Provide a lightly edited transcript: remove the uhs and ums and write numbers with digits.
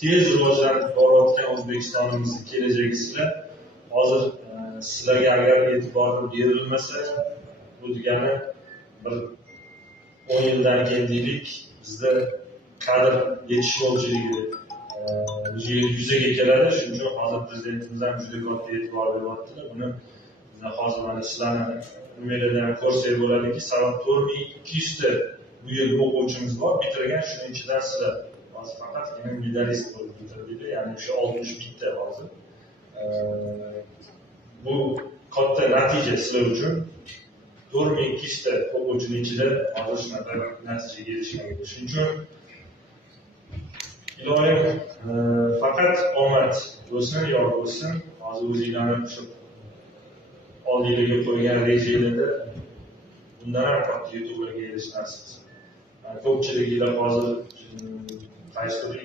tez rivojlanib borayotgan O'zbekistonimizni kelajagi sizlar. Hozir sizlarga agar e'tibor berilmasa, bu degani bir 10 yildan keyin deylik, bizda kadr yetishmovchiligi yuzaga keladi. Shuning uchun hozir prezidentimiz ham juda katta e'tibor beryaptilar. Buni hozir mana sizlarni nimalardan ko'rsak bo'ladiki, sabab 4200 ta bu yil o'quvchimiz bor, bitirgan. Shuning ichidan sizlar faqatgina medalist bo'lib bitirdinglar, ya'ni o'sha 61 ta hozir. Bu katta natija sizlar uchun. 4200 ta o'quvchining ichida hozir shunaqa natijaga erishgan. Shuning uchun iloyim faqat omad bo'lsin, yor bo'lsin. Hozir o'zinglarni shu oldinglarga qo'ygan rejalarda bundan ham katta yutuqlarga erishasiz. Ko'pchiliklar hozir qaysidir